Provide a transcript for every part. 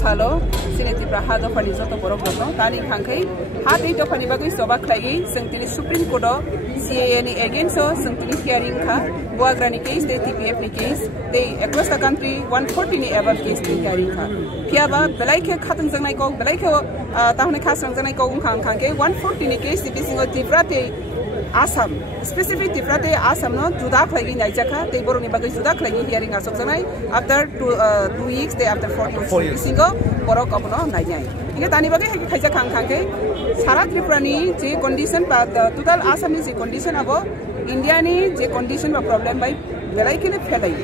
salo sini tipra ha do pani joto borok no tani khangkai ha dei do pani bagui soba khlai sengtini Supreme Court CAA ni against so sengtini hearing kha Boagrani case the TPF ni case they across the country 140 ni above case ni hearing kha phiaba belai khe khatang jangnai ko belai khe tahne khas jangnai ko khangkai 140 ni case bisingo tipra te Assam specific different Assam no juda khlai nai jaka te boroni bagai juda khlai hearing asok janai after 2 weeks they after 4 years single borok apno nai jai inge tani bagai khaija khang ke sara Tripura ni je condition pa total Assam ni je condition abo India ni je condition ba problem bai belai kene phelai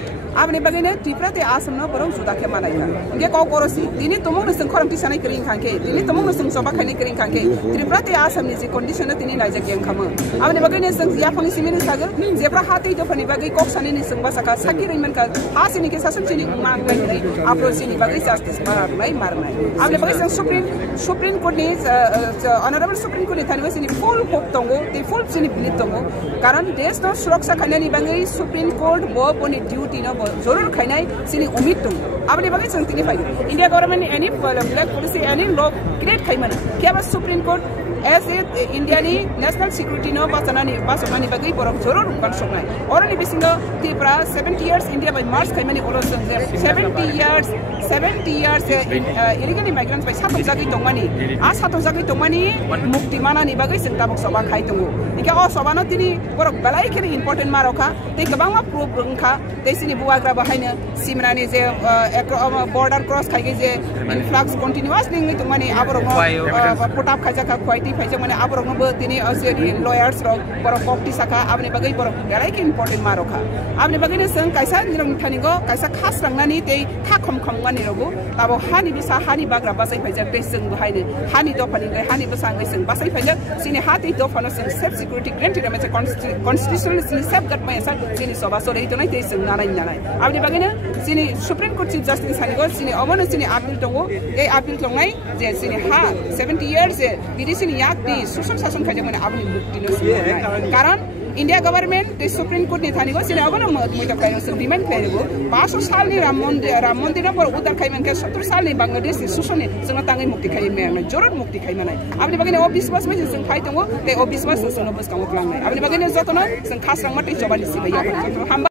abne bagai ne Tripura te Assam no borok juda ke manai ka inge ko korosi dini tomong no sing khoram ti sanai kring khang ke dini tomong no sing soba khani kring khang ke Tripura te Assam ni je condition na tini nai jak khama abne bagai ne sing ya phang simin sagar zebra hati jo phani bagai kok sani ni sing basaka sakir man ka ha sini ke sasum sini mang bai nei apro sini bagai justice mar nai abne bagai sing Supreme Court ni honorable Supreme Court ni thani sini full hope tongo te full sini bilit tongo karan desh no suraksha khani ni bagai Supreme Court bo poni duty no jorur khainai sini umid tongo abne bagai sing tini pai India government any black policy any law create khaimana kya Supreme Court as India ni national security no basana ni bagai borok joror ban songnai orani bisingo Tripura 70 years India by March kaimani olo 70 years illegal immigrants by satom jagi tongmani a satom jagi tongmani mukti mana ni bagai sing tabok soba khai tongo ika o soba no tini borok balai kene important maroka te kabang ma proof rungkha te sini buagra bahaina simrani je border cross khai je influx continuous ning tongmani aborok potap khaja ka khwaiti faija mane aborok no tini aseri lawyers ro borok kopti saka abne bagai borok galai ke important maroka abne bagai ne sang kaisa nirong thanigo kaisa khas rangnani te kha khom ngani rogo tabo hani bisa hani bagra basai faija te sing haine hani do phani ngai hani basang sing basai faija sini hati do phano sing self security granted am constitutional safeguard ma sa sini soba so rei to nai te sing nanai abne bagai ne sini Supreme Court Chief Justice hanigo sini amana sini appeal tongo ei appeal tongai je sini ha 70 years didi sini yak di susam sasam khaja mane abni mukti no karan India government the Supreme Court ni thani go sini abana muita kai no demand kaigo 500 साल ni Ram Mandir पर उधर खाई में 70 साल ni Bangladesh सुसने संग तांगे मुक्ति खाई में जरूर मुक्ति खाई में आपने बगैर ऑफिस बस में संग खाई तो वो ते ऑफिस बस संग बस काम प्लान नहीं आपने बगैर जतो ना संग खास रंग मटे जबानी सी भैया हम